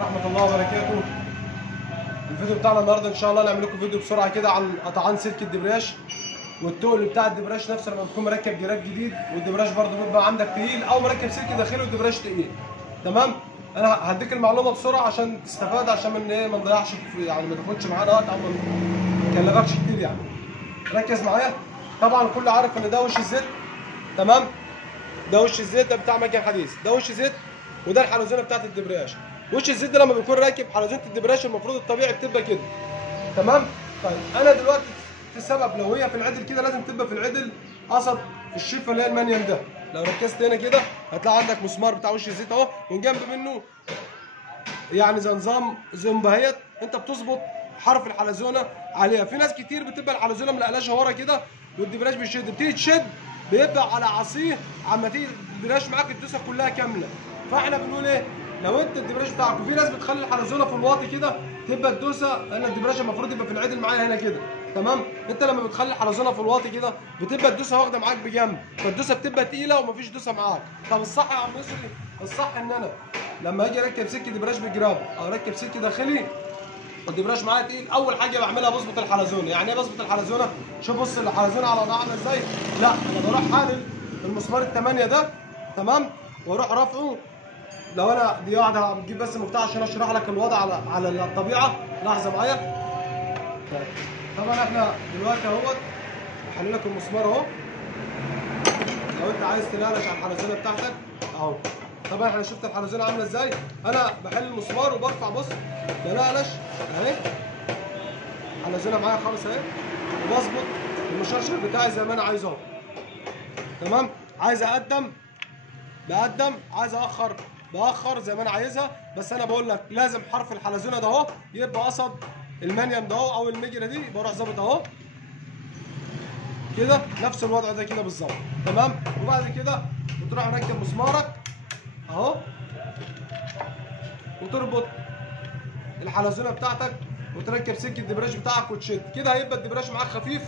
ورحمة الله وبركاته. الفيديو بتاعنا النهارده ان شاء الله نعمل لكم فيديو بسرعة كده عن قطعان سلك الدبرياج والتقل بتاع الدبرياج نفسه لما بتكون مركب جراب جديد والدبرياج برضه بيبقى عندك تقيل او مركب سلك داخلي والدبرياج تقيل. تمام؟ انا هديك المعلومة بسرعة عشان تستفاد، عشان ما نضيعش يعني ما تاخدش معانا وقت او ما نكلفكش كتير يعني. ركز معايا. طبعا الكل عارف ان ده وش الزيت. تمام؟ ده وش الزيت ده بتاع مكن حديث، ده وش زيت وده الحلزونه بتاعت الدبرياج. وش الزيت ده لما بيكون راكب حلزونه الدبرياج المفروض الطبيعي بتبقى كده. تمام؟ طيب انا دلوقتي السبب لو هي في العدل كده لازم تبقى في العدل قصد الشفه اللي هي المنيم ده. لو ركزت هنا كده هتلاقي عندك مسمار بتاع وش الزيت اهو، من جنب منه يعني زي نظام زنبهيت انت بتظبط حرف الحلزونه عليها. في ناس كتير بتبقى الحلزونه ملقلاشه ورا كده والدبرياج بيشد، بتيجي تشد بيبقى على عصيه عما تيجي الدبرياج معاك الدوسه كلها كامله. فاحنا بنقول ايه؟ لو انت الدبرياج بتاعك وفي ناس بتخلي الحلزونه في الواطي كده تبقى الدوسه، انا الدبرياج المفروض يبقى في العدل معايا هنا كده. تمام؟ انت لما بتخلي الحلزونه في الواطي كده بتبقى الدوسه واخده معاك بجنب، فالدوسه بتبقى تقيله ومفيش دوسه معاك. طب الصح يا عم يسري، الصح ان انا لما اجي اركب سلك دبرياج بجراب او اركب سلك داخلي والدبرياج معايا تقيل، اول حاجه بعملها بظبط الحلزونه. يعني ايه بظبط الحلزونه؟ شوف بص الحلزونه على وضعها عامله ازاي. لا انا بروح حالل المسمار الثمانيه ده. تمام؟ واروح رافعه. لو انا دي واحده بتجيب بس مفتاح عشان اشرح لك الوضع على الطبيعه. لحظه معايا. طبعا احنا دلوقتي اهوت بحلل لك المسمار اهو. لو انت عايز تلالش على الحلزونه بتاعتك اهو. طبعا احنا شفت الحلزونه عامله ازاي. انا بحل المسمار وبرفع بص بلقلش اهي. الحلزونه معايا خالص اهي، وبظبط المشرشر بتاعي زي ما انا عايزه اهو. تمام؟ عايز اقدم بقدم، عايز اخر باخر زي ما انا عايزها. بس انا بقول لك لازم حرف الحلزونه ده اهو يبقى قصد المنيم ده اهو او المجره دي، بروح ظابط اهو كده نفس الوضع ده كده بالظبط. تمام؟ وبعد كده بتروح مركب مسمارك اهو وتربط الحلزونه بتاعتك وتركب سلك الدبرياج بتاعك وتشد كده. هيبقى الدبرياج معاك خفيف،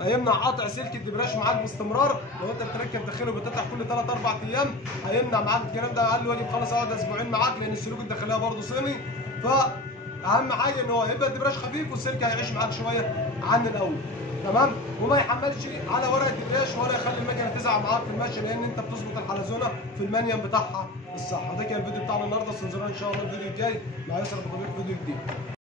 هيمنع قطع سلك الدبرياج معاك باستمرار. لو انت بتركب داخلي وبتقطع كل 3 4 ايام هيمنع معاك الكلام ده. اقل واجب خالص اقعد اسبوعين معاك لان السلوك الداخليه برضه صيني. فاهم حاجه ان هو هيبقى الدبرياج خفيف والسلك هيعيش معاك شويه عن الاول. تمام؟ وما يحملش على ورق الدبرياج ولا يخلي المكنه تزعل معاك في المشي، لان انت بتظبط الحلزونه في المنيم بتاعها الصح. ده كان الفيديو بتاعنا النهارده. استنظرونا ان شاء الله الفيديو الجاي مع يسر ابو خبير في فيديو جديد.